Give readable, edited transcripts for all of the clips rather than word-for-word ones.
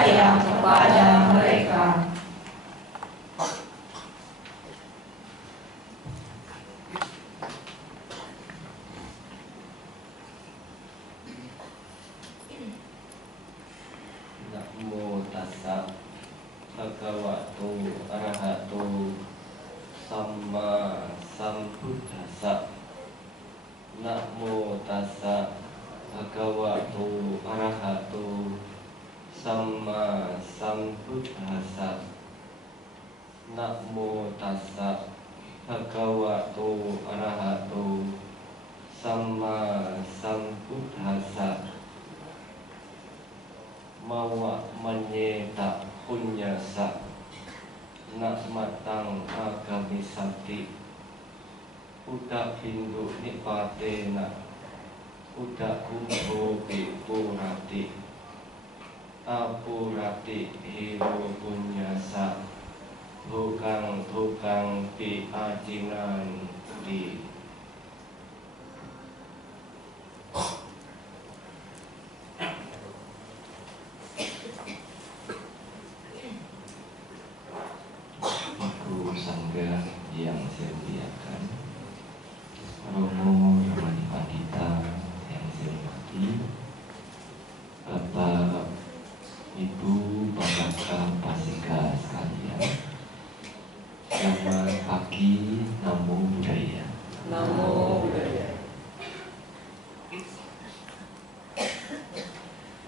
sayang kepada mereka. Namo tassa bhagavato arahato samma sambuddhassa. Namo tassa bhagavato arahato samma sambuddhassa. Namo tassa bhagavato arahato samma sambuddhassa. Mawa manyeta punyasa nakmatang agamisati. Uda bindu nipatena uda kumbho bipurati. Apurati hiru punyasa Bukang pi ajinan di. Ibu Sangga yang saya muliakan, Romo Ramani Pandita yang saya hormati, Bapak Ibu Bapak Pasika sekalian, selamat pagi, Namo Buddhaya. Namo Buddhaya.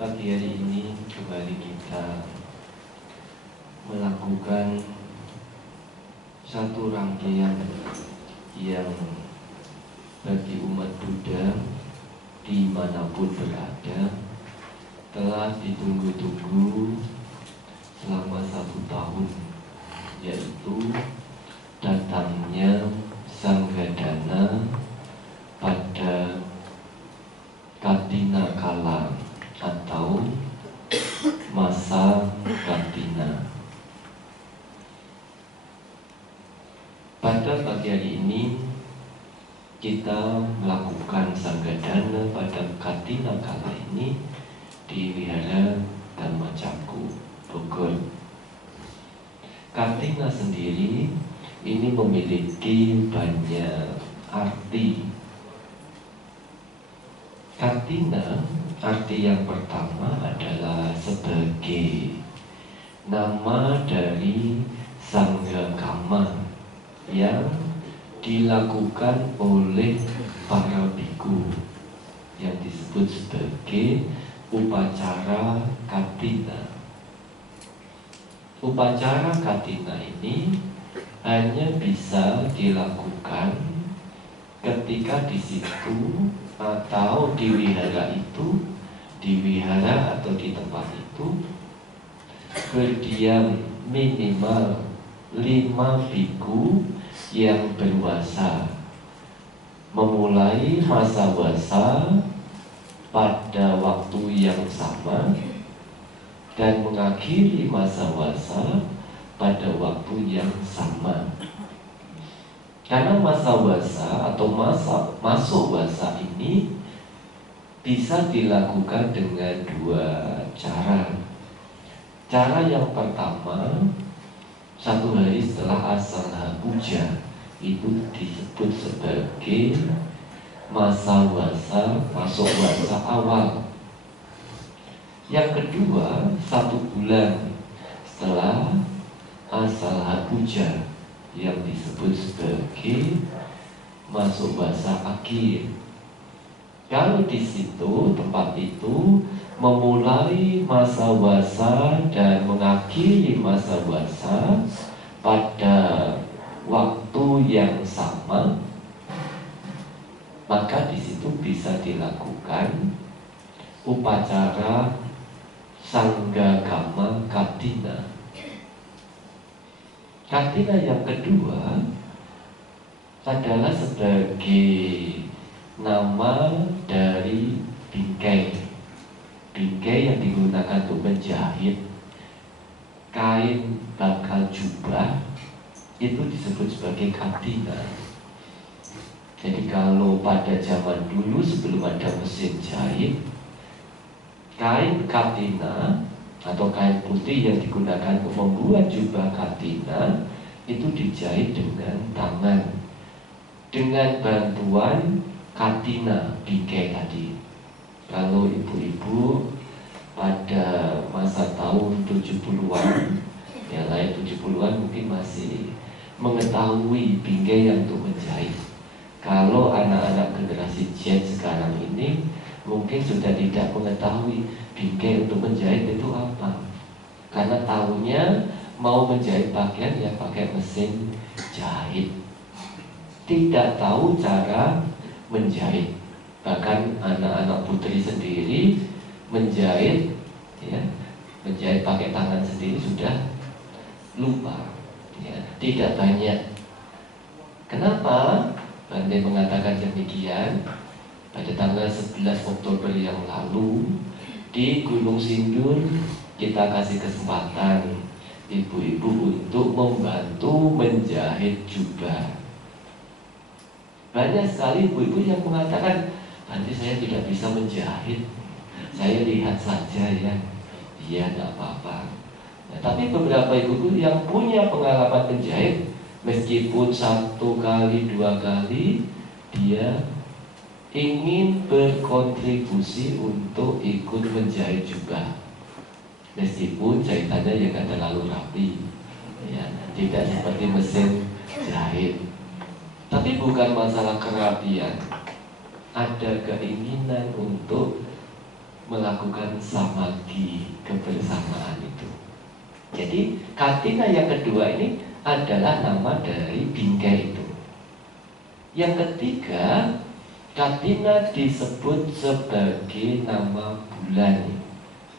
Pagi hari ini kembali kita melakukan satu rangkaian yang bagi umat Buddha dimanapun berada telah ditunggu-tunggu selama 1 tahun, yaitu datangnya Sanggadana pada Katina Kala atau masa Katina. Pada pagi hari ini kita melakukan Sanggadana pada Katina Kala ini di Wihara Dhammacaku, Bogor. Katina sendiri ini memiliki banyak arti. Katina, arti yang pertama adalah sebagai nama dari Sanggakama yang dilakukan oleh para biku yang disebut sebagai upacara Katina. Upacara Katina ini hanya bisa dilakukan ketika di situ atau di wihara itu, di wihara atau di tempat itu berdiam minimal 5 biku yang berwasa, memulai masa wasa pada waktu yang sama dan mengakhiri masa wasa pada waktu yang sama. Karena masa wasa atau masa masuk wasa ini bisa dilakukan dengan 2 cara. Cara yang pertama, 1 hari setelah Asarha Puja, itu disebut sebagai masa wasa, masuk wasa awal. Yang kedua, 1 bulan setelah Asarha Puja, yang disebut sebagai masuk wasa akhir. Kalau di situ, tempat itu memulai masa wasa dan mengakhiri masa wasa pada waktu yang sama, maka di situ bisa dilakukan upacara Sanggakama Katina. Katina yang kedua adalah sebagai nama dari bingkai. Bingkai yang digunakan untuk menjahit kain bakal jubah itu disebut sebagai Katina. Jadi kalau pada zaman dulu sebelum ada mesin jahit, kain Katina atau kain putih yang digunakan untuk membuat jubah katina itu dijahit dengan tangan dengan bantuan katina bingkai tadi. Kalau ibu-ibu pada masa tahun 70-an, yang lain 70-an mungkin masih mengetahui bingkai yang untuk menjahit. Kalau anak-anak generasi Z sekarang ini mungkin sudah tidak mengetahui bingkai untuk menjahit itu apa. Karena tahunya mau menjahit pakaian ya pakai mesin jahit, tidak tahu cara menjahit. Bahkan anak-anak putri sendiri menjahit, ya, menjahit pakai tangan sendiri sudah lupa, ya, tidak banyak. Kenapa Bante mengatakan demikian? Pada tanggal 11 Oktober yang lalu di Gunung Sindur kita kasih kesempatan ibu-ibu untuk membantu menjahit jubah. Banyak sekali ibu-ibu yang mengatakan, nanti saya tidak bisa menjahit, saya lihat saja ya. Iya, tidak apa-apa. Nah, tapi beberapa ibu-ibu yang punya pengalaman menjahit, meskipun 1 kali 2 kali, dia ingin berkontribusi untuk ikut menjahit jubah, meskipun jahitannya yang tidak terlalu rapi, ya, tidak seperti mesin jahit. Tapi bukan masalah kerapian, ada keinginan untuk melakukan samadhi, kebersamaan itu. Jadi katina yang kedua ini adalah nama dari bingkai itu. Yang ketiga, katina disebut sebagai nama bulan,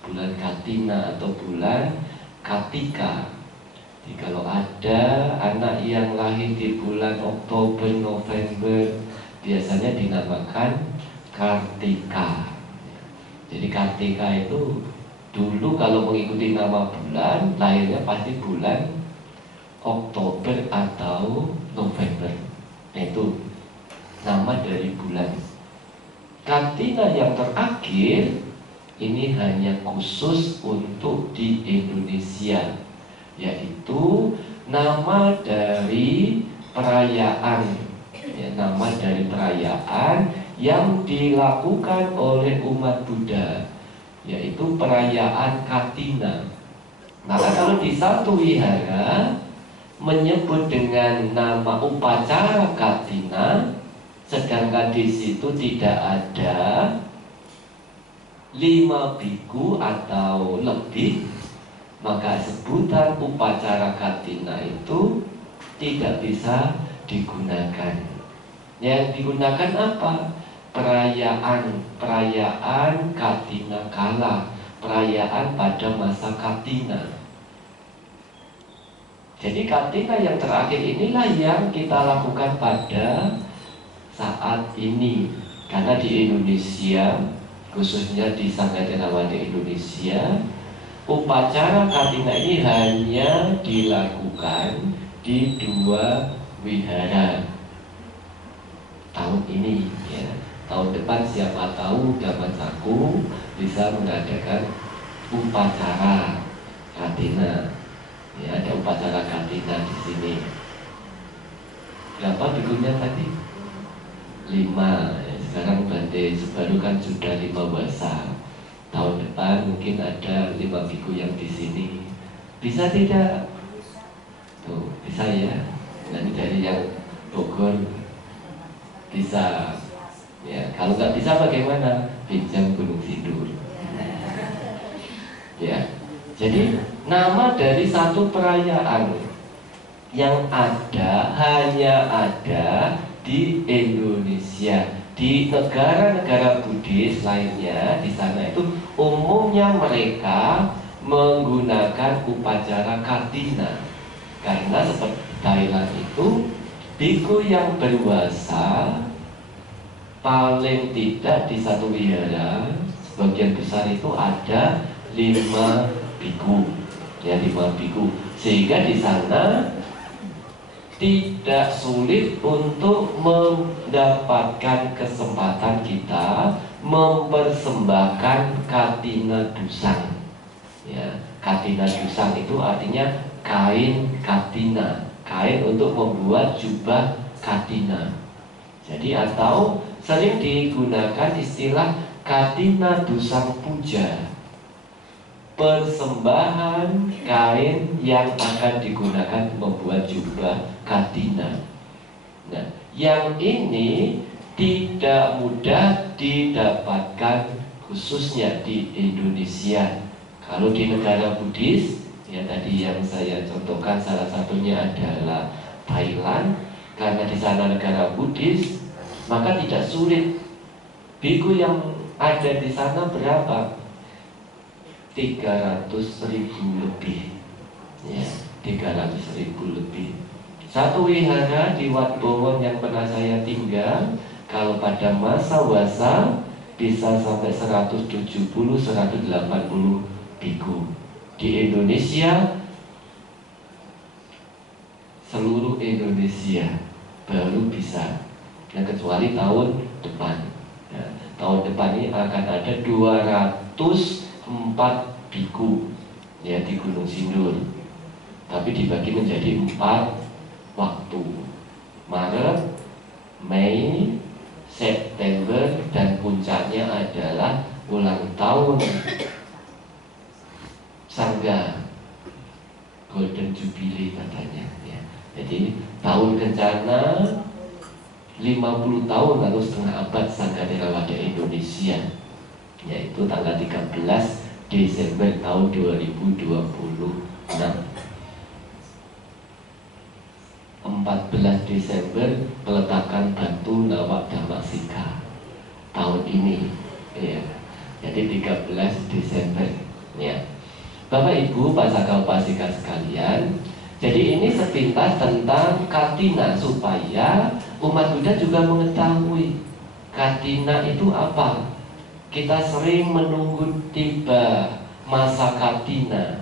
bulan katina atau bulan katika. Jadi kalau ada anak yang lahir di bulan Oktober, November, biasanya dinamakan Kartika. Jadi Kartika itu dulu kalau mengikuti nama bulan, lahirnya pasti bulan Oktober atau November. Itu nama dari bulan. Katina yang terakhir ini hanya khusus untuk di Indonesia, yaitu nama dari perayaan, ya, nama dari perayaan yang dilakukan oleh umat Buddha, yaitu perayaan Katina. Maka kalau di satu wihara menyebut dengan nama upacara Katina, sedangkan di situ tidak ada 5 biku atau lebih, maka sebutan upacara Katina itu tidak bisa digunakan. Yang digunakan apa? Perayaan Katina kala, perayaan pada masa Katina. Jadi Katina yang terakhir inilah yang kita lakukan pada saat ini. Karena di Indonesia, khususnya di Sangga Theravada Indonesia, upacara Katina ini hanya dilakukan di 2 wihara tahun ini, ya. Tahun depan siapa tahu Dhamma Caku bisa mengadakan upacara Katina. Ya, ada upacara Katina di sini. Berapa bikunya tadi? 5. Ya, sekarang Bante Sebaru kan sudah 5 wasa. Tahun depan mungkin ada 5 biku yang di sini. Bisa tidak? Tuh, bisa ya. Nanti dari yang Bogor bisa. Ya, kalau nggak bisa bagaimana? Pinjam Gunung Sindur. Ya, jadi nama dari satu perayaan yang hanya ada di Indonesia. Di negara-negara Buddhis lainnya di sana itu umumnya mereka menggunakan upacara Katina. Karena seperti Thailand itu, biku yang berwasa paling tidak di satu wihara sebagian besar itu ada 5 biku, ya, 5 biku, sehingga di sana tidak sulit untuk mendapatkan kesempatan kita mempersembahkan Katina Dusang, ya. Katina dusang itu artinya kain katina, kain untuk membuat jubah katina. Jadi atau sering digunakan istilah katina dusang puja, persembahan kain yang akan digunakan membuat jubah katina. Nah, yang ini tidak mudah didapatkan khususnya di Indonesia. Kalau di negara Buddhis, ya tadi yang saya contohkan salah satunya adalah Thailand, karena di sana negara Buddhis, maka tidak sulit. Biku yang ada di sana berapa? 300.000 lebih, ya, 300.000 lebih. Satu wihara di Wat Bowon yang pernah saya tinggal, kalau pada masa wasa bisa sampai 170-180 biku. Di Indonesia, seluruh Indonesia baru bisa. Nah, kecuali tahun depan. Nah, tahun depan ini akan ada 204 biku, ya, di Gunung Sindur. Tapi dibagi menjadi 4 waktu: Maret, Mei, September, dan puncaknya adalah ulang tahun Sangga, Golden Jubilee katanya, ya. Jadi tahun kencana 50 tahun atau setengah abad Sangga Theravada Indonesia, yaitu tanggal 13 Desember tahun 2026. 14 Desember peletakan batu Nawak Damasika tahun ini, ya. Jadi 13 Desember, ya. Bapak Ibu Pasaka Upasika sekalian, jadi ini sepintas tentang Katina supaya umat Buddha juga mengetahui Katina itu apa. Kita sering menunggu tiba masa Katina,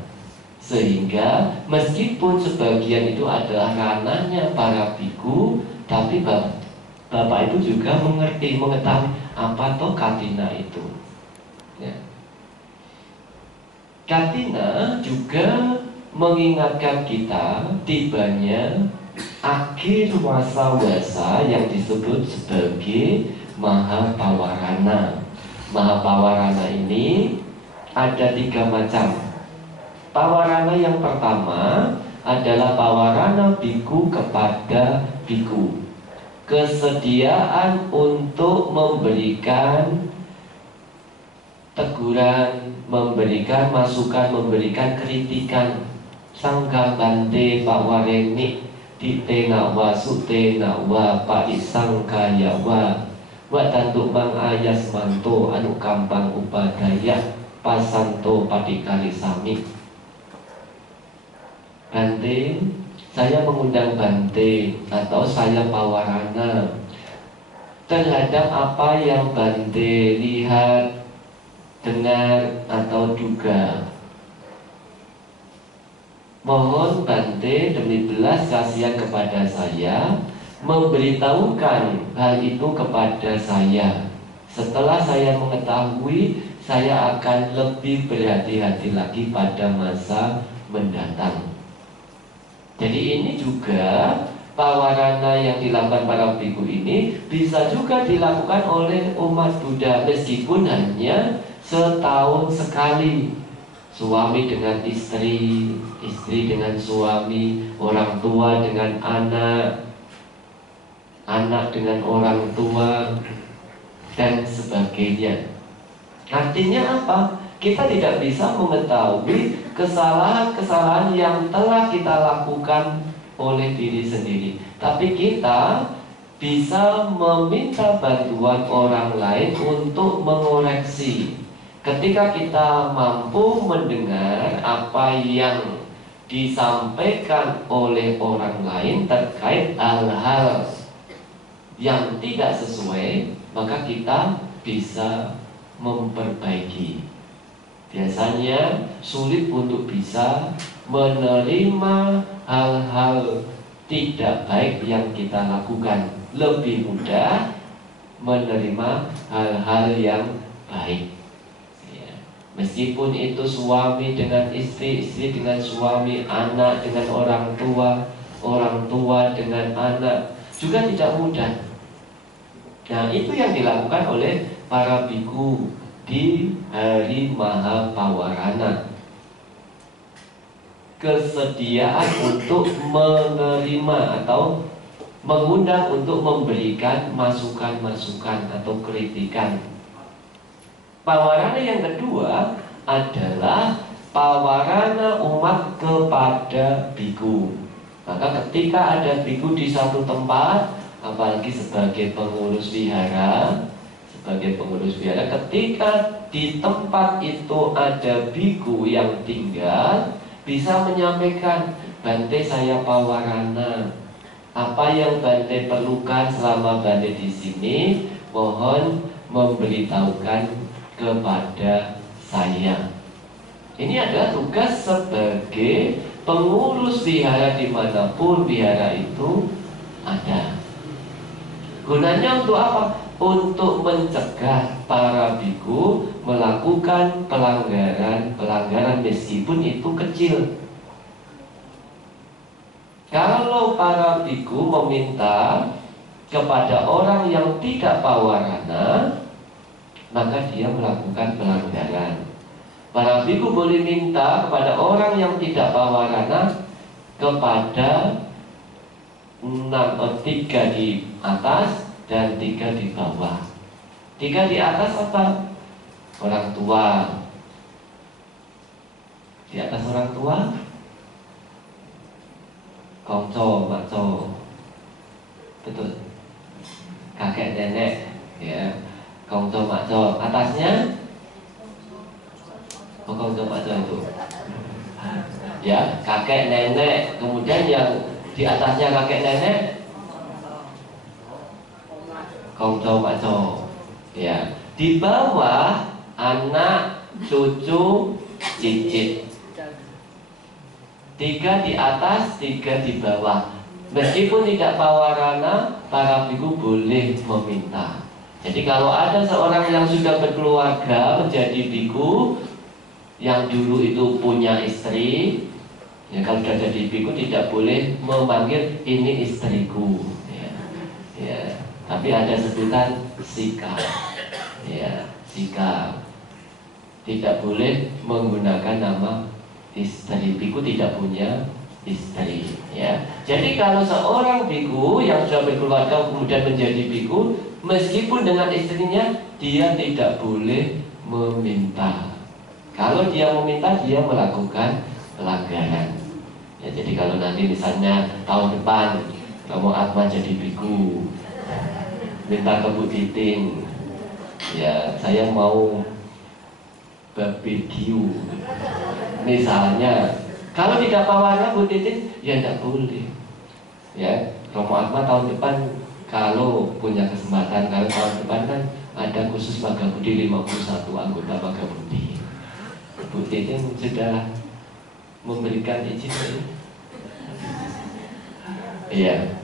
sehingga meskipun sebagian itu adalah ranahnya para biku, tapi Bapak Ibu juga mengetahui apa toh Katina itu, ya. Katina juga mengingatkan kita tibanya akhir masa-wasa yang disebut sebagai Mahapawarana. Mahapawarana ini ada 3 macam. Pawarana yang pertama adalah pawarana biku kepada biku, kesediaan untuk memberikan teguran, memberikan masukan, memberikan kritikan. Sangga bante pawareni ditena wa sutena wa paisangkaya wa tantuk mang ayas manto anu kampang upadaya pasanto padikali sami. Bante, saya mengundang Bante atau saya pawarana terhadap apa yang Bante lihat, dengar, atau duga. Mohon Bante demi belas kasihan kepada saya memberitahukan hal itu kepada saya. Setelah saya mengetahui, saya akan lebih berhati-hati lagi pada masa mendatang. Jadi ini juga pawarana yang dilakukan para biku ini bisa juga dilakukan oleh umat Buddha, meskipun hanya setahun sekali. Suami dengan istri, istri dengan suami, orang tua dengan anak, anak dengan orang tua, dan sebagainya. Artinya apa? Kita tidak bisa mengetahui kesalahan-kesalahan yang telah kita lakukan oleh diri sendiri, tapi kita bisa meminta bantuan orang lain untuk mengoreksi. Ketika kita mampu mendengar apa yang disampaikan oleh orang lain terkait hal-hal yang tidak sesuai, maka kita bisa memperbaiki. Biasanya sulit untuk bisa menerima hal-hal tidak baik yang kita lakukan. Lebih mudah menerima hal-hal yang baik, ya. Meskipun itu suami dengan istri, istri dengan suami, anak dengan orang tua dengan anak, juga tidak mudah. Nah, itu yang dilakukan oleh para biku di hari Mahapawarana. Kesediaan untuk menerima atau mengundang untuk memberikan masukan-masukan atau kritikan. Pawarana yang kedua adalah pawarana umat kepada biku. Maka ketika ada biku di satu tempat, apalagi sebagai pengurus wihara, ketika di tempat itu ada biku yang tinggal, bisa menyampaikan, Bante saya pawarana, apa yang Bante perlukan selama Bante di sini, mohon memberitahukan kepada saya. Ini adalah tugas sebagai pengurus wihara dimanapun wihara itu ada. Gunanya untuk apa? Untuk mencegah para biku melakukan pelanggaran meskipun itu kecil. Kalau para biku meminta kepada orang yang tidak pawarana, maka dia melakukan pelanggaran. Para biku boleh minta kepada orang yang tidak pawarana kepada 3 di atas dan 3 di bawah. 3 di atas apa? Orang tua. Di atas orang tua, kongco, maco, betul. Kakek nenek, ya. Kongco maco, atasnya kongco maco itu, ya, kakek nenek. Kemudian yang di atasnya kakek nenek, kongco maco, ya. Di bawah anak, cucu, cicit. 3 di atas, 3 di bawah. Meskipun tidak pawarana, para biku boleh meminta. Jadi kalau ada seorang yang sudah berkeluarga menjadi biku, yang dulu itu punya istri, ya, kalau sudah jadi biku tidak boleh memanggil ini istriku, ya. Tapi ada sebutan sika, ya, sika. Tidak boleh menggunakan nama istri. Biku tidak punya istri, ya. Jadi kalau seorang biku yang sudah berkeluarga kemudian menjadi biku, meskipun dengan istrinya, dia tidak boleh meminta. Kalau dia meminta, dia melakukan pelanggaran. Ya, jadi kalau nanti misalnya tahun depan kamu Atma jadi biku, minta ke Bu Titing, ya saya mau barbecue, misalnya. Kalau tidak pawarana Bu Titing, ya tidak boleh. Ya, Romo Atma tahun depan kalau punya kesempatan, kalau tahun depan kan ada khusus Magabudi 51 anggota Magabudi. Bu Titing sudah memberikan izin. Iya.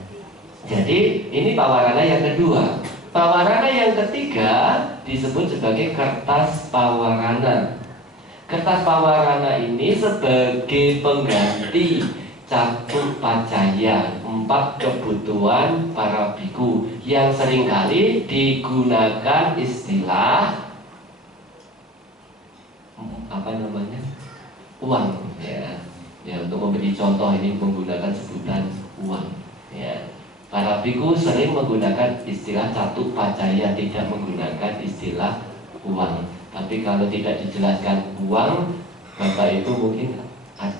Jadi ini pawarana yang kedua. Pawarana yang ketiga disebut sebagai kertas pawarana. Kertas pawarana ini sebagai pengganti Catur Pacaya, 4 kebutuhan para biku, yang seringkali digunakan istilah apa namanya, uang, ya. Ya, untuk memberi contoh ini menggunakan sebutan uang, ya. Para biku sering menggunakan istilah Catur Pacaya, tidak menggunakan istilah uang. Tapi kalau tidak dijelaskan uang, Bapak Ibu mungkin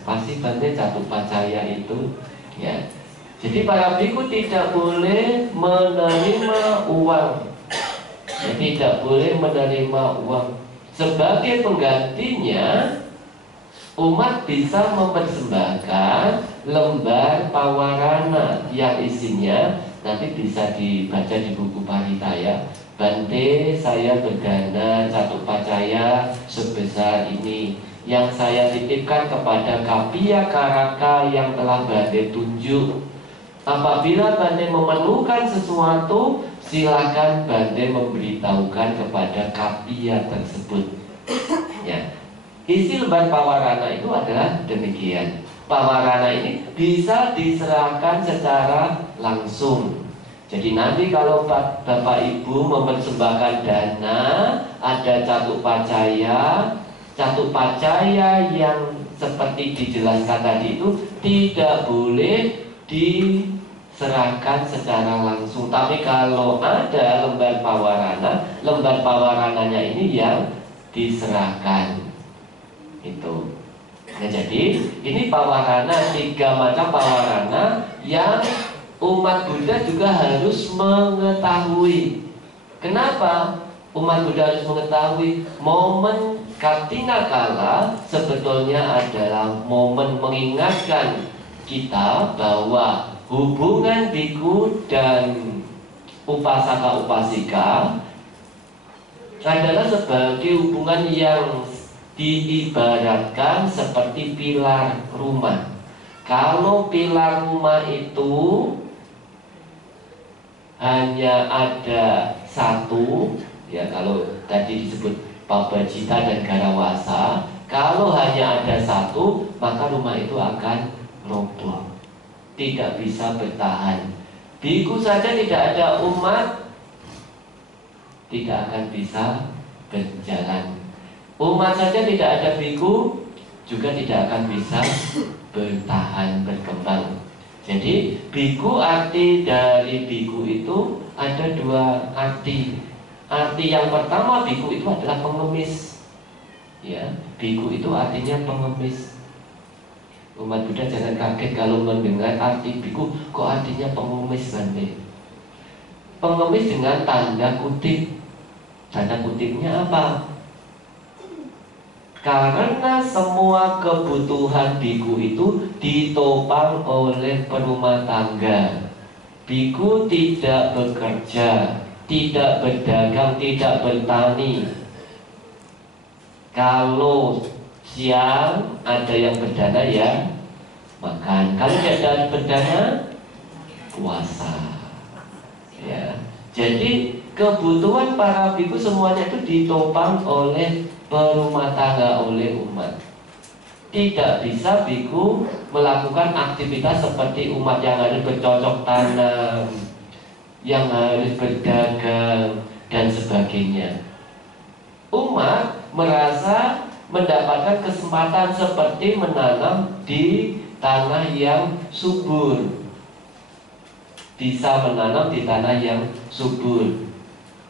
pasti Bante Catur Pacaya itu, ya. Jadi para biku tidak boleh menerima uang, ya, tidak boleh menerima uang. Sebagai penggantinya, umat bisa mempersembahkan lembar pawarana yang isinya nanti bisa dibaca di buku Paritaya. Bante, saya berdana Catur Pacaya sebesar ini, yang saya titipkan kepada Kapia Karaka yang telah Bante tunjuk. Apabila Bante memerlukan sesuatu, silakan Bante memberitahukan kepada Kapia tersebut. Ya, Isi lembar pawarana itu adalah demikian. Pawarana ini bisa diserahkan secara langsung. Jadi nanti kalau Bapak Ibu mempersembahkan dana, ada Catu Pacaya yang seperti dijelaskan tadi itu tidak boleh diserahkan secara langsung. Tapi kalau ada lembar pawarananya ini yang diserahkan. Itu. Nah, jadi ini pawarana, 3 macam pawarana yang umat Buddha juga harus mengetahui. Kenapa umat Buddha harus mengetahui? Momen Katina Kala sebetulnya adalah momen mengingatkan kita bahwa hubungan biku dan upasaka upasika adalah sebagai hubungan yang diibaratkan seperti pilar rumah. Kalau pilar rumah itu hanya ada satu, ya kalau tadi disebut Pabajita dan Garawasa, kalau hanya ada satu, maka rumah itu akan roboh, tidak bisa bertahan. Biku saja tidak ada umat, tidak akan bisa berjalan. Umat saja tidak ada biku, juga tidak akan bisa bertahan, berkembang. Jadi biku, arti dari biku itu ada 2 arti. Arti yang pertama, biku itu adalah pengemis. Ya, biku itu artinya pengemis. Umat Buddha jangan kaget kalau mendengar arti biku, kok artinya pengemis nanti. Pengemis dengan tanda kutip. Tanda kutipnya apa? Karena semua kebutuhan biku itu ditopang oleh perumah tangga. Biku tidak bekerja, tidak berdagang, tidak bertani. Kalau siang ada yang berdana ya makan. Kalau tidak ada berdana, puasa. Ya. Jadi kebutuhan para biku semuanya itu ditopang oleh perumah tangga, oleh umat. Tidak bisa biku melakukan aktivitas seperti umat yang harus bercocok tanam, yang harus berdagang dan sebagainya. Umat merasa mendapatkan kesempatan seperti menanam di tanah yang subur. Bisa menanam di tanah yang subur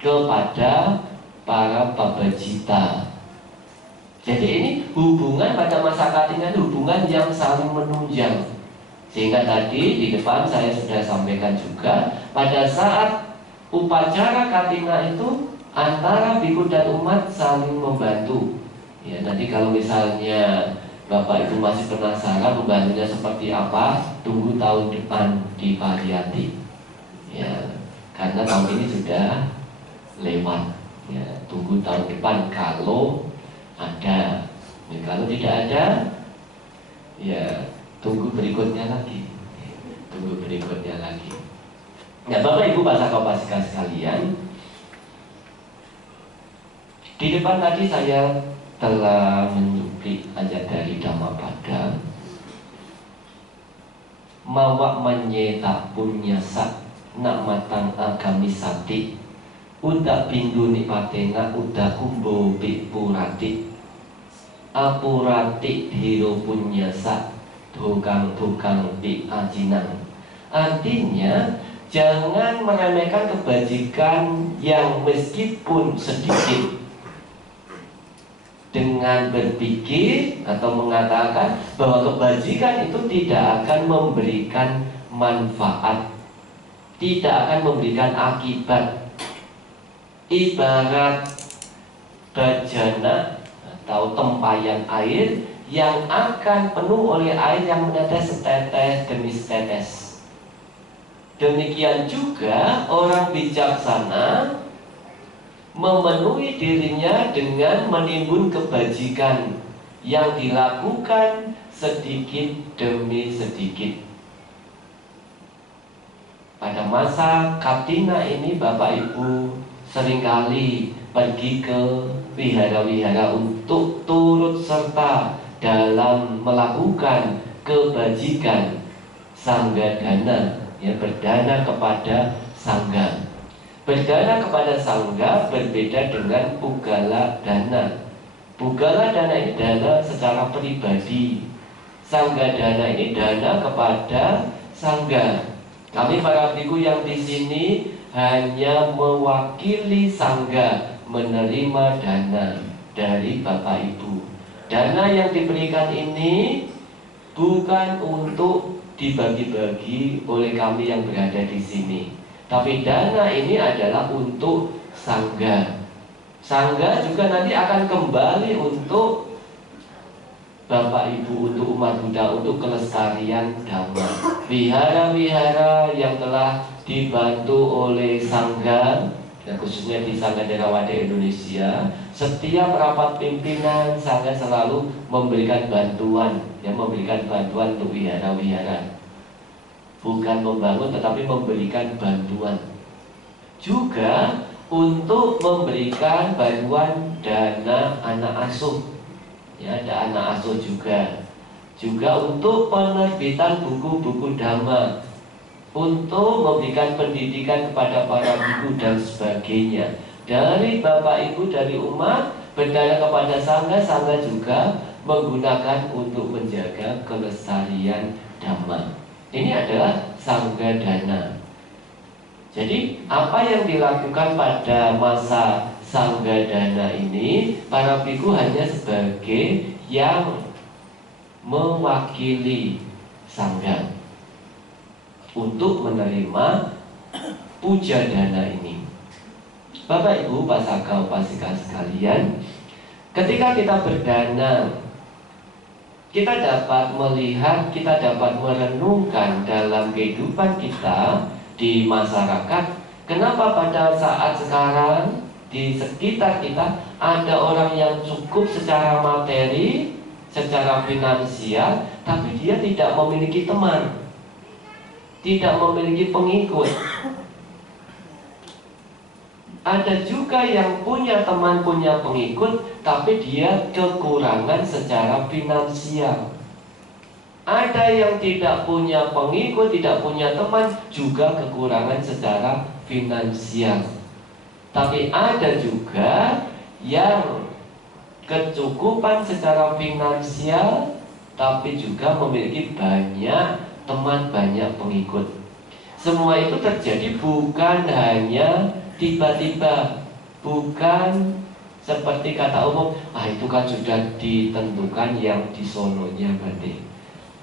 kepada para Pabajita. Jadi ini hubungan pada masa Katina, hubungan yang saling menunjang. Sehingga tadi di depan saya sudah sampaikan juga, pada saat upacara Katina itu antara biku dan umat saling membantu. Ya, nanti kalau misalnya Bapak Ibu masih penasaran membantunya seperti apa, tunggu tahun depan di Pariyati. Ya, karena tahun ini sudah lewat. Ya, tunggu tahun depan kalau ada. Ya, kalau tidak ada, ya tunggu berikutnya lagi. Tunggu berikutnya lagi. Ya, Bapak Ibu Pasaka Upasika sekalian, di depan tadi saya telah menyuplik ayat dari Dhammapada. Mawak manyeta punyasa nak matang agamisati uda bindu nipatena uda kumbo bipurati apurati hiro punyasa tukang di ajinan. Artinya jangan meremehkan kebajikan yang meskipun sedikit, dengan berpikir atau mengatakan bahwa kebajikan itu tidak akan memberikan manfaat, tidak akan memberikan akibat. Ibarat bajana atau tempayan air yang akan penuh oleh air yang menetes setetes demi setetes. Demikian juga orang bijaksana memenuhi dirinya dengan menimbun kebajikan yang dilakukan sedikit demi sedikit. Pada masa Katina ini Bapak Ibu seringkali pergi ke wihara-wihara untuk turut serta dalam melakukan kebajikan sangga dana, ya, berdana kepada sangga. Berdana kepada sangga berbeda dengan pugala dana. Pugala dana ini dana secara pribadi. Sangga dana ini dana kepada sangga. Kami para biku yang di sini hanya mewakili sangga menerima dana dari Bapak Ibu. Dana yang diberikan ini bukan untuk dibagi-bagi oleh kami yang berada di sini, tapi dana ini adalah untuk sangga. Sangga juga nanti akan kembali untuk Bapak Ibu, untuk umat Buddha, untuk kelestarian Dhamma. Wihara-wihara yang telah dibantu oleh sangga, dan khususnya di Sangga Theravada Indonesia, setiap rapat pimpinan sangga selalu memberikan bantuan, ya, memberikan bantuan untuk wihara-wihara. Bukan membangun, tetapi memberikan bantuan. Juga untuk memberikan bantuan dana anak asuh, ya, ada anak asuh juga. Juga untuk penerbitan buku-buku dhamma, untuk memberikan pendidikan kepada para biku dan sebagainya. Dari Bapak Ibu, dari umat, berdana kepada sangga, sangga juga menggunakan untuk menjaga kelestarian dhamma. Ini adalah sangga dana. Jadi apa yang dilakukan pada masa sangga dana ini, para biku hanya sebagai yang mewakili sangga untuk menerima puja dana ini. Bapak Ibu, Pasaka Upasika sekalian, ketika kita berdana, kita dapat melihat, kita dapat merenungkan dalam kehidupan kita di masyarakat, kenapa pada saat sekarang di sekitar kita ada orang yang cukup secara materi, secara finansial, tapi dia tidak memiliki teman, tidak memiliki pengikut. Ada juga yang punya teman, punya pengikut, tapi dia kekurangan secara finansial. Ada yang tidak punya pengikut, tidak punya teman, juga kekurangan secara finansial. Tapi ada juga yang kecukupan secara finansial, tapi juga memiliki banyak teman, banyak pengikut. Semua itu terjadi bukan hanya tiba-tiba, bukan seperti kata umum, itu kan sudah ditentukan yang di sononya berarti.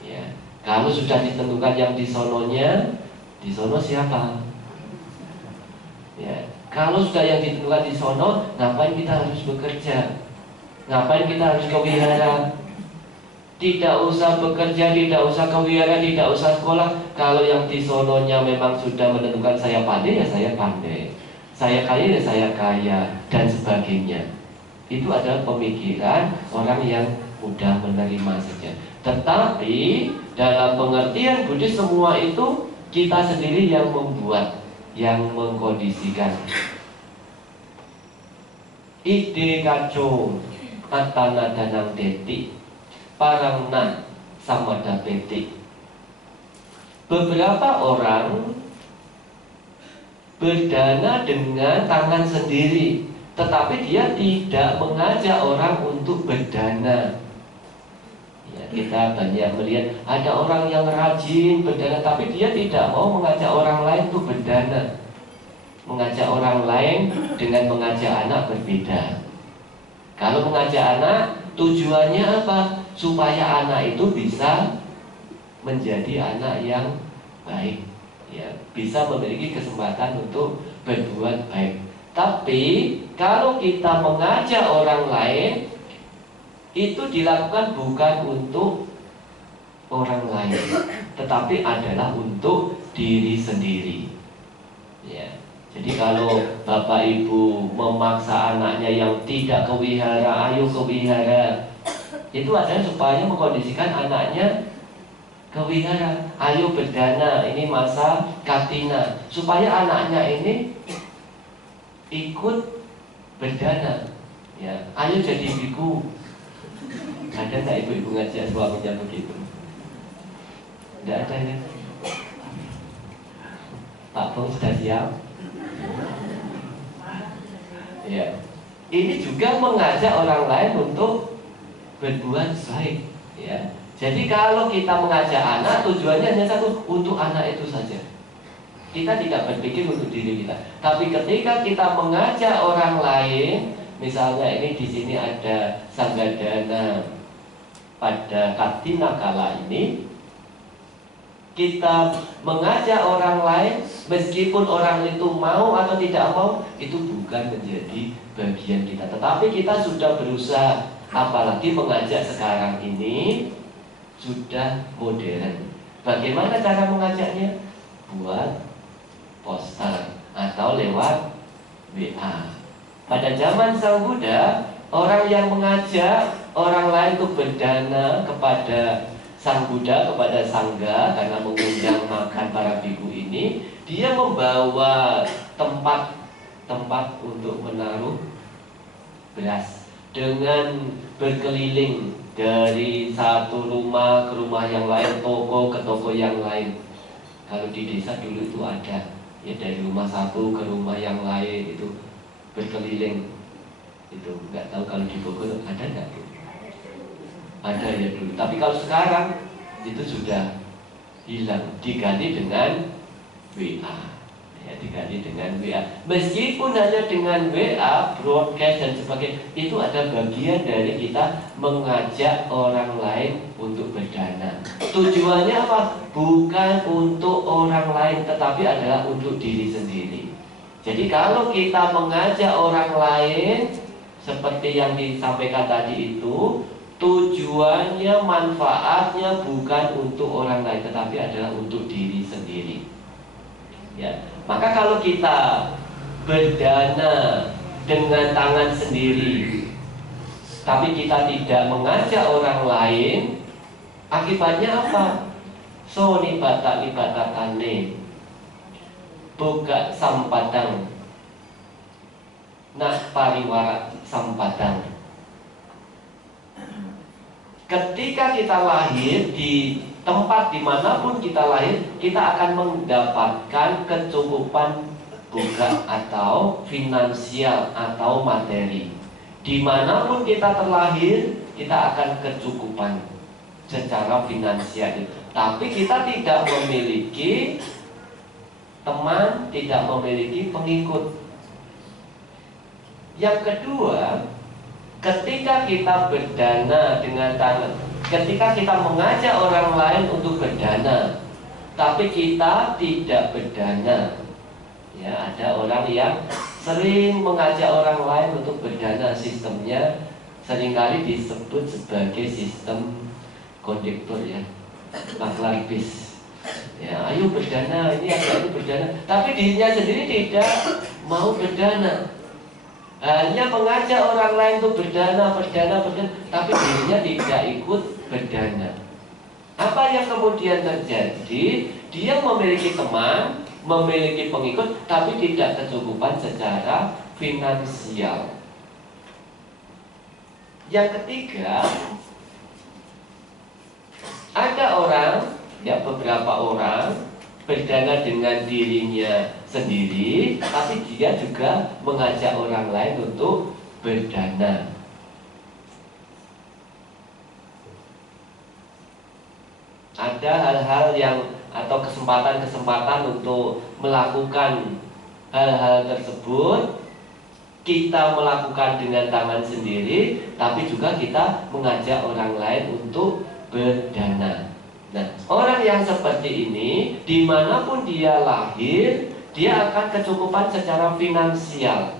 Ya, kalau sudah ditentukan yang di sononya, di sono siapa? Ya, kalau sudah yang ditentukan di sono, ngapain kita harus bekerja? Ngapain kita harus ke wihara? Tidak usah bekerja, tidak usah ke wihara, tidak usah sekolah. Kalau yang di sononya memang sudah menentukan saya pandai, ya saya pandai, saya kaya, ya saya kaya, dan sebagainya. Itu adalah pemikiran orang yang mudah menerima saja. Tetapi dalam pengertian Buddhis, semua itu kita sendiri yang membuat, yang mengkondisikan. Ide kaco atana danang deti parangna samada peti. Beberapa orang berdana dengan tangan sendiri, tetapi dia tidak mengajak orang untuk berdana. Ya, kita banyak melihat ada orang yang rajin berdana, tapi dia tidak mau mengajak orang lain untuk berdana. Mengajak orang lain dengan mengajak anak berbeda. Kalau mengajak anak, tujuannya apa? Supaya anak itu bisa menjadi anak yang baik, ya, bisa memiliki kesempatan untuk berbuat baik. Tapi kalau kita mengajak orang lain, itu dilakukan bukan untuk orang lain, tetapi adalah untuk diri sendiri. Ya. Jadi kalau Bapak Ibu memaksa anaknya yang tidak ke wihara, ayo ke wihara, itu adalah supaya mengkondisikan anaknya ke wihara. Ayo berdana, ini masa katina, supaya anaknya ini ikut berdana. Ya, ayo jadi biku. Ada nggak ibu-ibu ngajak suaminya begitu? Tidak ada ya. Pak Bung sudah siap? Ya. Ini juga mengajak orang lain untuk berbuat baik. Ya. Jadi kalau kita mengajak anak, tujuannya hanya satu, untuk anak itu saja. Kita tidak berpikir untuk diri kita. Tapi ketika kita mengajak orang lain, misalnya ini di sini ada Sanggadana pada Kartina kala ini, kita mengajak orang lain, meskipun orang itu mau atau tidak mau, itu bukan menjadi bagian kita. Tetapi kita sudah berusaha, apalagi mengajak sekarang ini sudah modern. Bagaimana cara mengajaknya? Buat poster atau lewat WA. Pada zaman Sang Buddha, orang yang mengajak orang lain untuk berdana kepada Sang Buddha, kepada Sangga, karena mengundang makan para biku ini, dia membawa tempat untuk menaruh beras dengan berkeliling dari satu rumah ke rumah yang lain, toko ke toko yang lain. Kalau di desa dulu itu ada, ya, dari rumah satu ke rumah yang lain itu berkeliling. Itu nggak tahu kalau di Bogor ada nggak? Ada ya dulu. Tapi kalau sekarang itu sudah hilang, diganti dengan WA. Ya, diganti dengan WA. Meskipun hanya dengan WA, broadcast dan sebagainya, itu ada bagian dari kita mengajak orang lain untuk berdana. Tujuannya apa? Bukan untuk orang lain, tetapi adalah untuk diri sendiri. Jadi kalau kita mengajak orang lain, seperti yang disampaikan tadi itu, tujuannya, manfaatnya bukan untuk orang lain, tetapi adalah untuk diri sendiri. Ya, maka kalau kita berdana dengan tangan sendiri, tapi kita tidak mengajak orang lain, akibatnya apa? So nibata tane, boga sampadang, nak pariwara sampadang. Ketika kita lahir di tempat dimanapun kita lahir, kita akan mendapatkan kecukupan boga atau finansial atau materi. Dimanapun kita terlahir, kita akan kecukupan secara finansial. Tapi kita tidak memiliki teman, tidak memiliki pengikut. Yang kedua, ketika kita berdana dengan tangan, ketika kita mengajak orang lain untuk berdana, tapi kita tidak berdana, ya, ada orang yang sering mengajak orang lain untuk berdana, sistemnya seringkali disebut sebagai sistem kondektur, ya, maklar bis. Ya, ayo berdana, ini agak berdana, tapi dirinya sendiri tidak mau berdana. Hanya mengajak orang lain untuk berdana, tapi dirinya tidak ikut berdana. Apa yang kemudian terjadi? Dia memiliki teman, memiliki pengikut, tapi tidak kecukupan secara finansial. Yang ketiga, ada orang, ya, beberapa orang berdana dengan dirinya sendiri, tapi dia juga mengajak orang lain untuk berdana. Ada hal-hal yang atau kesempatan-kesempatan untuk melakukan hal-hal tersebut, kita melakukan dengan tangan sendiri, tapi juga kita mengajak orang lain untuk berdana. Nah, orang yang seperti ini, dimanapun dia lahir, dia akan kecukupan secara finansial.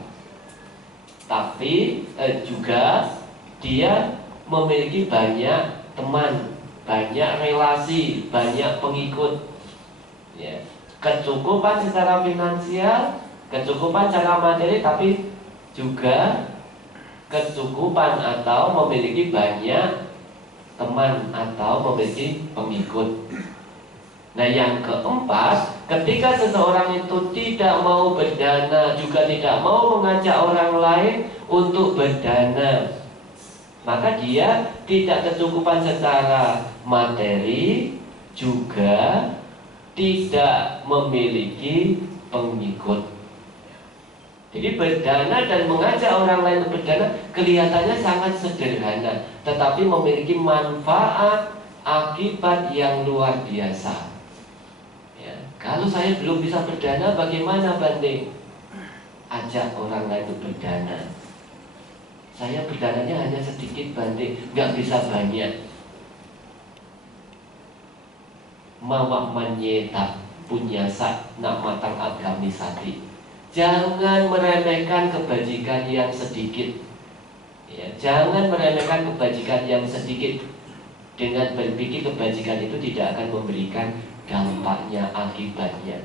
Tapi juga dia memiliki banyak teman, banyak relasi, banyak pengikut. Ya. Kecukupan secara finansial, kecukupan secara materi, tapi juga kecukupan atau memiliki banyak teman atau memiliki pengikut. Nah, yang keempat, ketika seseorang itu tidak mau berdana, juga tidak mau mengajak orang lain untuk berdana, maka dia tidak kecukupan secara materi, juga tidak memiliki pengikut. Jadi berdana dan mengajak orang lain untuk berdana kelihatannya sangat sederhana, tetapi memiliki manfaat akibat yang luar biasa. Ya, kalau saya belum bisa berdana, bagaimana Bante? Ajak orang lain untuk berdana. Saya berdananya hanya sedikit Bante, nggak bisa banyak. Mawak manyeta punya sak nak matang agami sati. Jangan meremehkan kebajikan yang sedikit. Ya, jangan meremehkan kebajikan yang sedikit. Dengan berpikir kebajikan itu tidak akan memberikan dampaknya, akibatnya.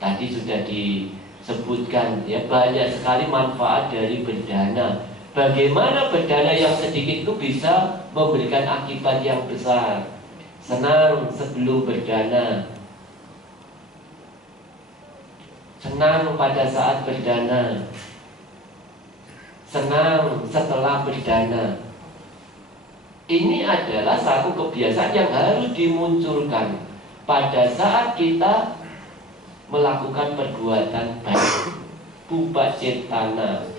Tadi sudah disebutkan ya, banyak sekali manfaat dari berdana. Bagaimana berdana yang sedikit itu bisa memberikan akibat yang besar. Senang sebelum berdana, senang pada saat berdana, senang setelah berdana. Ini adalah satu kebiasaan yang harus dimunculkan pada saat kita melakukan perbuatan baik. Puba cetana,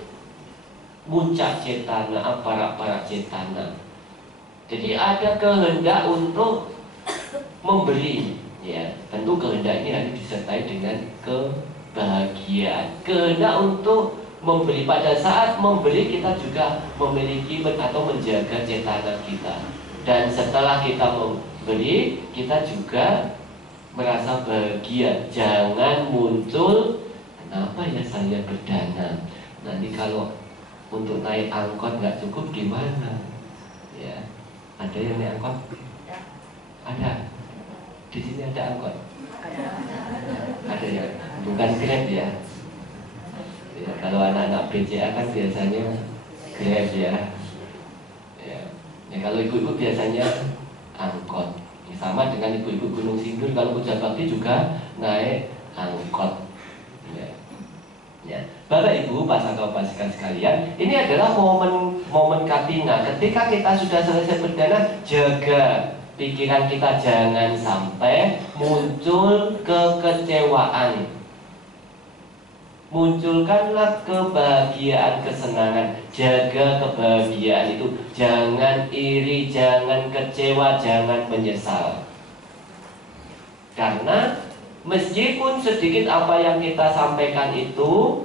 muncak cetana, aparak-parak cetana. Jadi ada kehendak untuk memberi, ya. Tentu kehendak ini harus disertai dengan kebahagiaan. Kehendak untuk memberi, pada saat memberi kita juga memiliki atau menjaga cetana kita. Dan setelah kita memberi, kita juga merasa bahagia. Jangan muncul, kenapa ya saya berdana? Nanti kalau untuk naik angkot nggak cukup gimana? Ya, ada yang naik angkot? Ada. Di sini ada angkot? Ada ya, bukan Grab ya. Ya, kalau anak-anak BCA kan biasanya Grab ya. Ya, kalau ibu-ibu biasanya angkot. Ya, sama dengan ibu-ibu Gunung Sindur, kalau puja bakti juga naik angkot. Ya. Bapak Ibu, Pasaka Pasika sekalian, ini adalah momen katina. Ketika kita sudah selesai berdana, jaga pikiran kita jangan sampai muncul kekecewaan. Munculkanlah kebahagiaan, kesenangan. Jaga kebahagiaan itu. Jangan iri, jangan kecewa, jangan menyesal. Karena meskipun sedikit apa yang kita sampaikan itu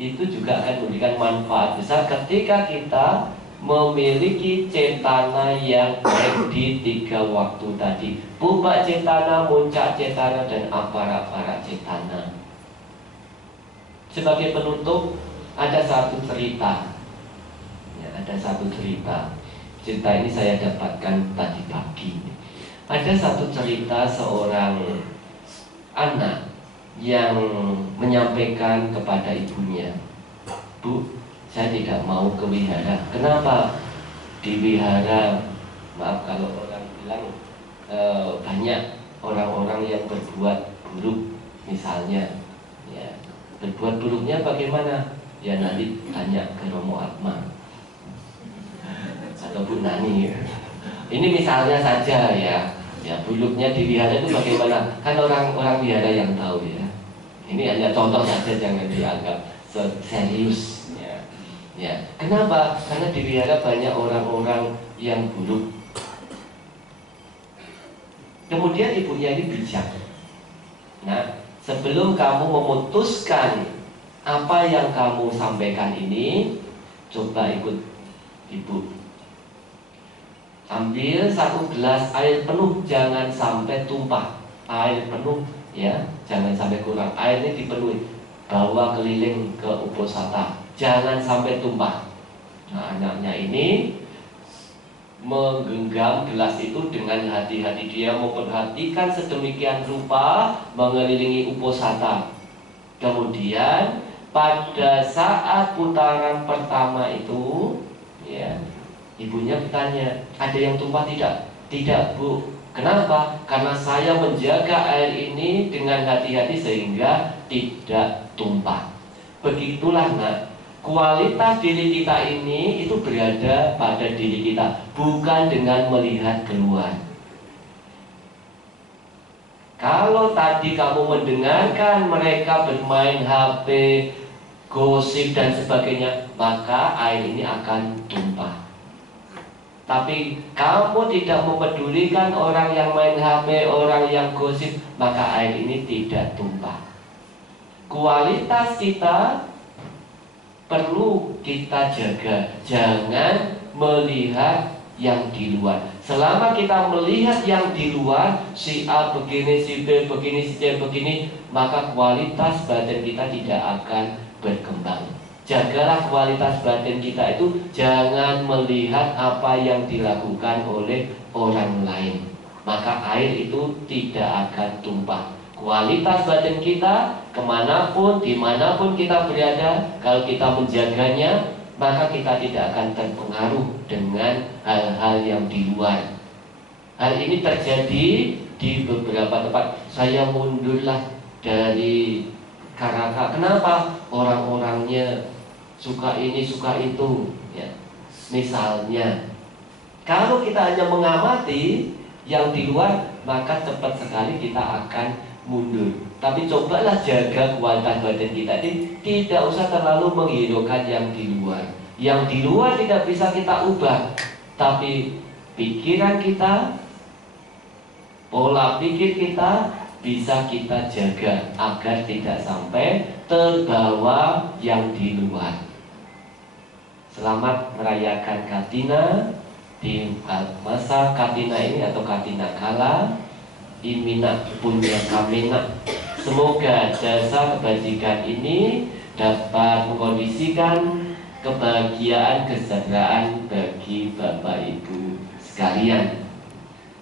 juga akan memberikan manfaat besar ketika kita memiliki cetana yang baik di 3 waktu tadi. Puba cetana, muncak cetana, dan aparak-parak cetana. Sebagai penutup, ada satu cerita. Ya, ada satu cerita. Cerita ini saya dapatkan tadi pagi. Ada satu cerita seorang anak yang menyampaikan kepada ibunya, "Bu, saya tidak mau ke wihara." "Kenapa?" "Di wihara, maaf kalau orang bilang banyak orang-orang yang berbuat buruk, misalnya. Ya, berbuat buruknya bagaimana? Ya nanti tanya ke Romo Atma atau Bu Nani." Ini misalnya saja ya. Ya, buruknya di wihara itu bagaimana? Kan orang-orang wihara yang tahu ya. Ini hanya contoh saja, jangan dianggap serius. Ya, kenapa? Karena di wihara banyak orang-orang yang buruk. Kemudian ibunya ini bijak. Nah, sebelum kamu memutuskan apa yang kamu sampaikan ini, coba ikut ibu. Ambil 1 gelas air penuh, jangan sampai tumpah. Air penuh ya, jangan sampai kurang. Airnya dipenuhi. Bawa keliling ke uposatha, jangan sampai tumpah. Nah, anaknya ini menggenggam gelas itu dengan hati-hati. Dia memperhatikan sedemikian rupa mengelilingi uposatha. Kemudian pada saat putaran pertama itu, ya, ibunya bertanya, "Ada yang tumpah tidak?" Tidak, Bu. Kenapa? Karena saya menjaga air ini dengan hati-hati sehingga tidak tumpah. Begitulah, Nak. Kualitas diri kita ini itu berada pada diri kita, bukan dengan melihat keluar. Kalau tadi kamu mendengarkan mereka bermain HP, gosip dan sebagainya, maka air ini akan tumpah. Tapi kamu tidak mempedulikan orang yang main HP, orang yang gosip, maka air ini tidak tumpah. Kualitas kita perlu kita jaga. Jangan melihat yang di luar. Selama kita melihat yang di luar, si A begini, si B begini, si C begini, maka kualitas batin kita tidak akan berkembang. Jagalah kualitas batin kita itu, jangan melihat apa yang dilakukan oleh orang lain, maka air itu tidak akan tumpah. Kualitas batin kita, kemanapun, dimanapun kita berada, kalau kita menjaganya, maka kita tidak akan terpengaruh dengan hal-hal yang di luar. Hal ini terjadi di beberapa tempat. Saya mundurlah dari Karaka. Kenapa? Orang-orangnya suka ini, suka itu, ya. Misalnya, kalau kita hanya mengamati yang di luar, maka cepat sekali kita akan mundur. Tapi cobalah jaga kualitas batin kita ini, tidak usah terlalu menghiraukan yang di luar. Yang di luar tidak bisa kita ubah, tapi pikiran kita, pola pikir kita bisa kita jaga agar tidak sampai terbawa yang di luar. Selamat merayakan Katina. Di masa Katina ini atau Katina kala, Imina punya kamena. Semoga jasa kebajikan ini dapat mengkondisikan kebahagiaan, kesejahteraan bagi Bapak Ibu sekalian.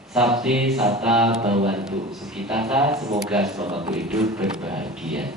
Sabti Sata Bawantu Sukitata. Semoga Bapak Ibu hidup berbahagia.